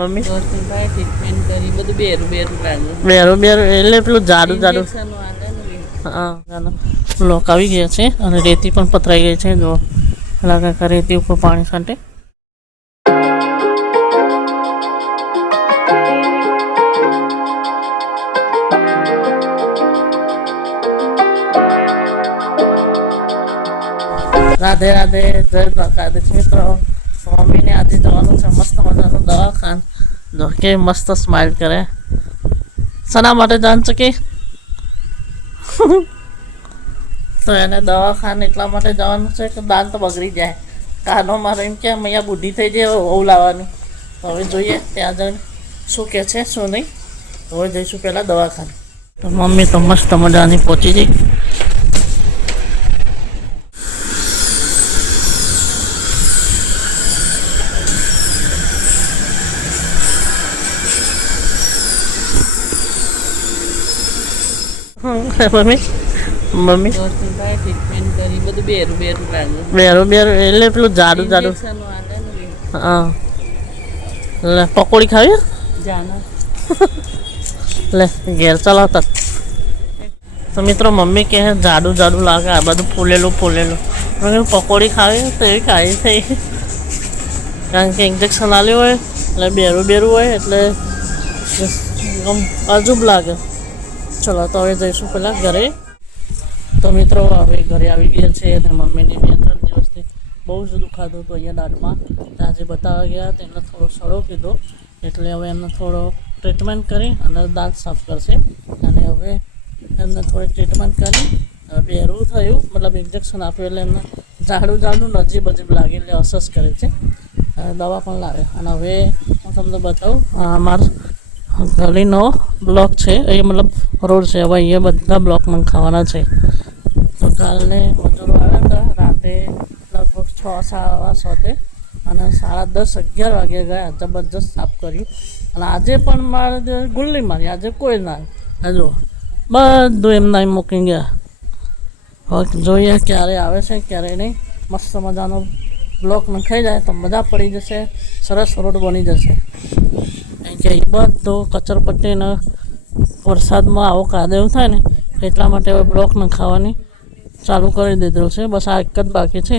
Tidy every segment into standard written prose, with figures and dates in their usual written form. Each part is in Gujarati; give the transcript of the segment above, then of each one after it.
મમ્મી દોસ્તની ભાઈ ટ્રીટમેન્ટ કરી બધું બેરું લાગે બેરું એટલે પેલું જાડું ઇન્જેક્શન વાગે ને હા બ્લોક આવી ગયા છે અને રેતી પણ પથરાઈ ગઈ છે જો લાગે રેતી ઉપર પાણી છાંટે રાધે રાધે જય દ્વારકાધીશ મિત્રો મમ્મીને આજે જવાનું છે મસ્ત મજાનું દવાખાન જો કે મસ્ત સ્માઇલ કરે શના માટે જાણ છે કે તો એને દવાખાને એટલા માટે જવાનું છે કે દાંત બગડી જાય કાનો મારે એમ કે અહીંયા બુઢી થઈ જાય હોવું લાવવાની હવે જોઈએ ત્યાં જઈને શું કહે છે શું નહીં હવે જઈશું પહેલાં દવાખાને તો મમ્મી તો મસ્ત મજાની પહોંચી જઈ મમ્મી દોસ્તની ભાઈ ટ્રીટમેન્ટ કરી બધું બેરું લાગે એટલે પેલું જાડું ઇન્જેક્શન વાગે ને હા લે પકોડી ખાવી જાના લે ઘેર ચલાવતા તો મિત્રો મમ્મી કહે જાડું લાગે આ બધું ફૂલેલું પકોડી ખાવી તો એવી ખાવી થઈ કારણ કે ઇન્જેક્શન આલ્યું હોય એટલે બેરું હોય એટલે અજુબ લાગે ચલો તો હવે જઈશું પહેલાં ઘરે તો મિત્રો હવે ઘરે આવી ગયા છે અને મમ્મીને 2-3 દિવસથી બહુ જ દુખાતું હતું અહીંયા દાંતમાં આજે બતાવવા ગયા તેમને થોડો સડો કીધો એટલે હવે એમને થોડો ટ્રીટમેન્ટ કરી અને દાંત સાફ કરશે અને હવે એમને થોડી ટ્રીટમેન્ટ કરી બેરું થયું મતલબ ઇન્જેક્શન આપ્યું એટલે એમને જાડું નજીબ લાગે એટલે અસસ કરે છે દવા પણ લાવે અને હવે હું તમને બતાવું અમારા ગલીનો બ્લોક છે એ મતલબ રોડ છે હવે અહીંયા બધા બ્લોક મને ખાવાના છે તો કાલે મજૂરો આવ્યા હતા રાતે લગભગ 6:15 અને 10:30-11 વાગે ગયા જબરજસ્ત સાફ કર્યું અને આજે પણ મારે ગુલ્લી મારી આજે કોઈ ના હજુ બધું એમના મૂકી ગયા હવે જોઈએ ક્યારે આવે છે ક્યારે નહીં મસ્ત મજાનો બ્લોક નખાઈ જાય તો મજા પડી જશે સરસ રોડ બની જશે કે એ બધું કચરપટ્ટીને વરસાદમાં આવો કાદવ થાય ને એટલા માટે હવે બ્લોક નખાવાની ચાલુ કરી દીધેલું છે બસ આ એક જ બાકી છે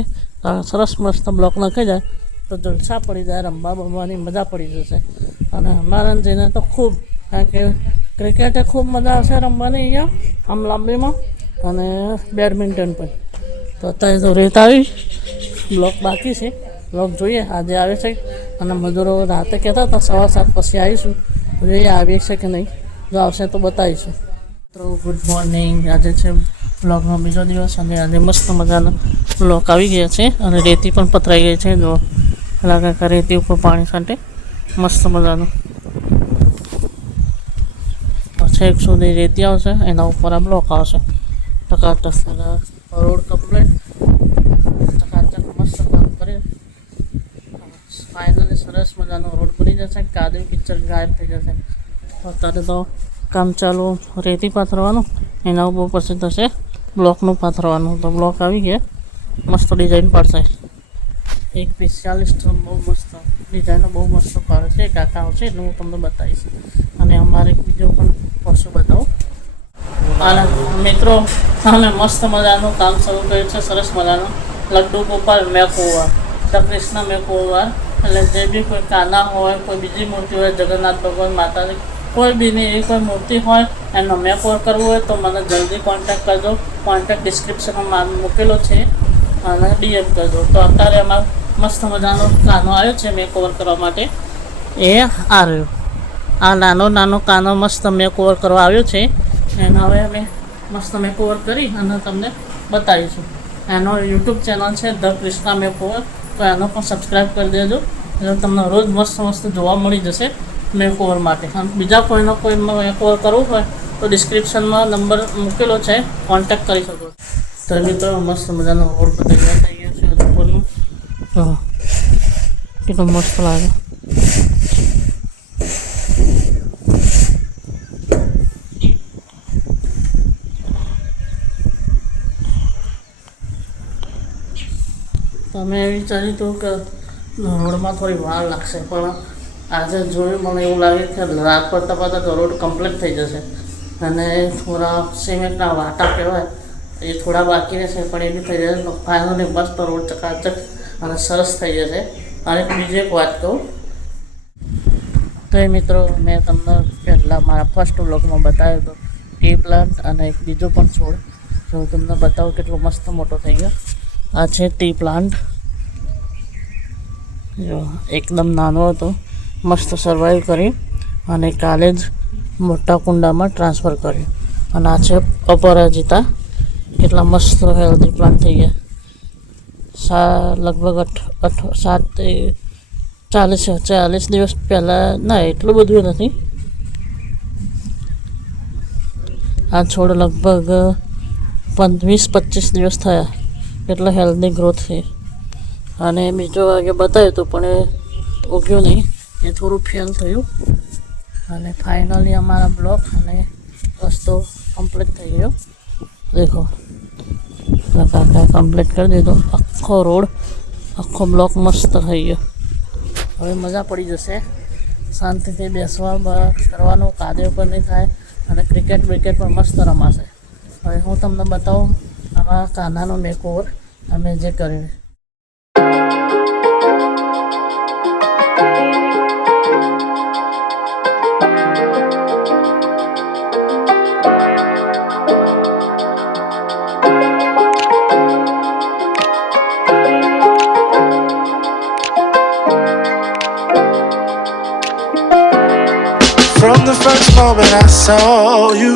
સરસ મસ્ત બ્લોક નખાઈ જાય તો જલસા પડી જાય રમવાની મજા પડી જશે અને અમારા જઈને તો ખૂબ કારણ કે ક્રિકેટે ખૂબ મજા આવશે રમવાની અહીંયા આમ લાંબીમાં અને બેડમિન્ટન પણ તો અત્યારે તો રેત આવી બ્લોક બાકી છે બ્લોક જોઈએ આજે આવે છે અને મજૂરો રાતે કહેતા હતા 7:15 પછી આવીશું જોઈએ આવીએ છે કે નહીં જો આવશે તો બતાવીશું તો ગુડ મોર્નિંગ આજે છે બ્લોકનો બીજો દિવસ અને આજે મસ્ત મજાનો બ્લોક આવી ગયા છે અને રેતી પણ પથરાઈ ગઈ છે જો લાગે રેતી ઉપર પાણી છાંટે મસ્ત મજાનું છેક સુધી રેતી આવશે એના ઉપર આ બ્લોક આવશે ટકાટક રોડ કમ્પ્લીટ ચકાચક મસ્ત કામ કરે ફાઇનલી સરસ મજાનો રોડ બની જશે કાદવ કિચડ ગાયબ થઈ જશે અત્યારે તો કામ ચાલુ રેતી પાથરવાનું એના ઉપર પછી થશે બ્લોકનું પાથરવાનું તો બ્લોક આવી ગયા મસ્ત ડિઝાઇન પાડશે એક 45 બહુ મસ્ત ડિઝાઇનો બહુ મસ્ત પાડે છે કાકા આવશે એટલે હું તમને બતાવીશ અને અમારે બીજો પણ વસ્તુ બતાવું અને મિત્રો અમે મસ્ત મજાનું કામ શરૂ કર્યું છે સરસ મજાનું લડ્ડુ ગોપાલ મેકઓવર કૃષ્ણ મેકઓવર એટલે જે બી કોઈ કાના હોય કોઈ બીજી મૂર્તિ હોય જગન્નાથ ભગવાન માતાજી કોઈ બીની એવી કોઈ મૂર્તિ હોય એનો મેકઓવર કરવું હોય તો મને જલ્દી કોન્ટેક્ટ કરજો કોન્ટેક્ટ ડિસ્ક્રિપ્શનમાં મૂકેલો છે અને ડીએમ કરજો તો અત્યારે અમારો મસ્ત મજાનો કાનો આવ્યો છે મેકઓવર કરવા માટે એ આ રહ્યો આ નાનો કાનો મસ્ત મેકઓવર કરવા આવ્યો છે એને હવે અમે મસ્ત મેકઓવર કરી અને તમને બતાવીશું એનો યુટ્યુબ ચેનલ છે ધ કૃષ્ણા મેકઓવર તો એનો પણ સબસ્ક્રાઈબ કરી દેજો એટલે તમને રોજ મસ્ત જોવા મળી જશે મેકઓવર માટે અને બીજા કોઈનો કોઈ મેકઓવર કરવું હોય તો ડિસ્ક્રિપ્શનમાં નંબર મૂકેલો છે કોન્ટેક્ટ કરી શકો તો મિત્રો મસ્ત મજાનો રોડ પર તૈયાર થઈ ગયો છે ઉપરનું હા કેટલું મસ્ત લાગે તો મેં વિચાર્યું હતું કે રોડમાં થોડી વાર લાગશે પણ આજે જોયું મને એવું લાગે કે રાત પડતા પડતા તો રોડ કમ્પ્લીટ થઈ જશે અને થોડા સિમેન્ટના વાટા કહેવાય એ થોડા બાકી રહેશે પણ એ બી થઈ જશે તો ફાઇનલી મસ્ત રોડ ચકાચક અને સરસ થઈ જશે. અને બીજી એક વાત કહું તો એ મિત્રો મેં તમને પહેલાં મારા ફર્સ્ટ વ્લોગમાં બતાવ્યો હતો ટી પ્લાન્ટ અને એક બીજો પણ છોડ જો હું તમને બતાવું કેટલો મસ્ત મોટો થઈ ગયો. આ છે ટી પ્લાન્ટ, જો એકદમ નાનો હતો, મસ્ત સર્વાઈવ કરી અને કાલે જ મોટા કુંડામાં ટ્રાન્સફર કર્યું. અને આ છે અપરાજિતા, કેટલા મસ્ત હેલ્ધી પ્લાન્ટ થઈ ગયા. લગભગ 40 દિવસ પહેલાં, ના એટલું બધું નથી, આ છોડ લગભગ 20-25 દિવસ થયા, એટલા હેલ્ધી ગ્રોથ છે. અને બીજો વાગે બતાવ્યું હતું પણ એ ઉગ્યું નહીં, એ થોડું ફેલ થયું. અને ફાઇનલી અમારા બ્લોક અને રસ્તો કમ્પ્લીટ થઈ ગયો. દેખો કાકા કમ્પ્લીટ કરી દીધો, આખો રોડ આખો બ્લોક મસ્ત થઈ ગયો. હવે મજા પડી જશે, શાંતિથી બેસવા કરવાનું, કાદવ પણ નહીં થાય અને ક્રિકેટ બ્રિકેટ પણ મસ્ત રમાશે. હવે હું તમને બતાવું આમાં કાનાનો મેકઓવર અમે જે કર્યું. From the first moment I saw you,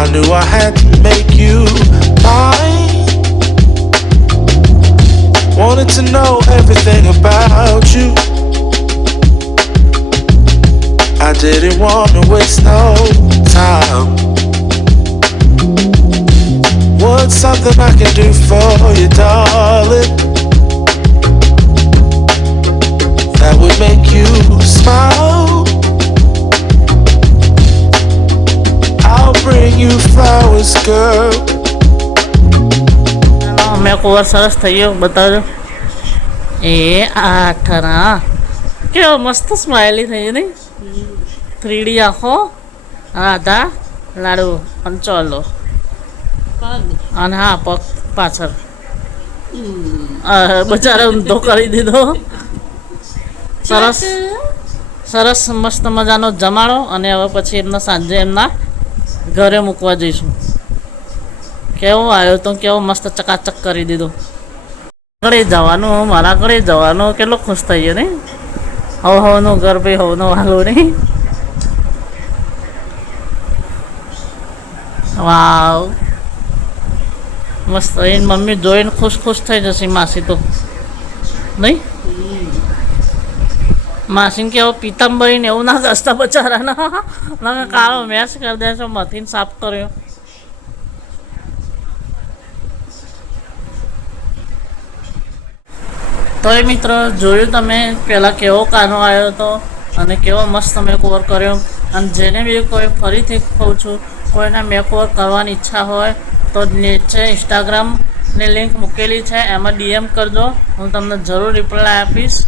I knew I had to make you mine. Wanted to know everything about you. I didn't want to waste no time. What's something I can do for you, darling? That would make you smile. I'll bring you flowers, girl. Makeover સરસ થઈ ગયો, બતાવજો. એ આઠના કેવો મસ્ત સ્માઇલી થઈ નહીં, 3D આખો, આધા લાડુ અને ચોલો અને હા પગ પાછળ બચારા ઊંધો કરી દીધો. સરસ સરસ મસ્ત મજાનો જમાડો અને હવે પછી એમના સાંજે એમના ઘરે મૂકવા જઈશું. કેવો આવ્યો તો, કેવો મસ્ત ચકાચક કરી દીધો. ઘરે જવાનું, મારા ઘરે જવાનું, કેટલો ખુશ થઈ ગયો નહીં. હવનું ઘર ભાઈ હવનો વાલો નહીં. વાવ મસ્ત. એની મમ્મી જોઈને ખુશ થઈ જશે માસી તો નહીં. માસીને કેવો પીતાંબરીને એવું ના ઘસતા બચારાના, કાળો મેસ કરી દે છે, મથીને સાફ કર્યો. તો એ મિત્રો જોયું તમે પહેલાં કેવો કાનો આવ્યો હતો અને કેવો મસ્ત મેકઓવર કર્યો. અને જેને બી કોઈ ફરીથી કહું છું, કોઈને મેકઓવર કરવાની ઈચ્છા હોય તો નીચે ઇન્સ્ટાગ્રામની લિંક મૂકેલી છે, એમાં DM કરજો, હું તમને જરૂર રિપ્લાય આપીશ.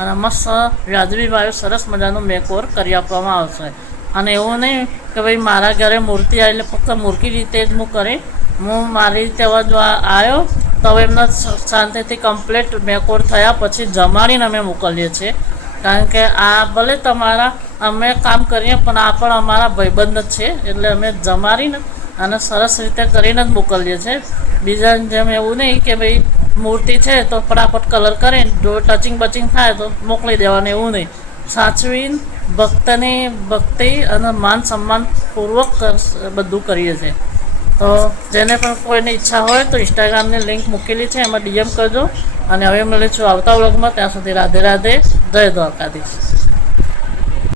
અને મસ્ત વ્યાજબી ભાવે સરસ મજાનું મેકઓવર કરી આપવામાં આવશે. અને એવું નહીં કે ભાઈ મારા ઘરે મૂર્તિ આવી એટલે ફક્ત મૂર્તિ રીતે જ હું કરી, હું મારી રીતે હવે જો આવ્યો તો હવે એમના શાંતિથી કમ્પ્લીટ મેકઓવર થયા પછી જમાડીને અમે મોકલીએ છીએ. કારણ કે આ ભલે તમારા અમે કામ કરીએ પણ આ પણ અમારા ભાઈબંધ જ છે, એટલે અમે જમાડીને અને સરસ રીતે કરીને જ મોકલીએ છીએ. બીજાની જેમ એવું નહીં કે ભાઈ મૂર્તિ છે તો ફટાફટ કલર કરીને જો ટચિંગ બચિંગ થાય તો મોકલી દેવાનું, એવું નહીં. સાચવીને ભક્તિ અને માન સન્માનપૂર્વક બધું કરીએ છીએ. તો જેને પણ કોઈને ઈચ્છા હોય તો ઇન્સ્ટાગ્રામની લિંક મૂકેલી છે, એમાં DM કરજો. અને હવે મળીશું આવતા વ્લોગમાં. ત્યાં સુધી રાધે રાધે, જય દ્વારકાધીશ.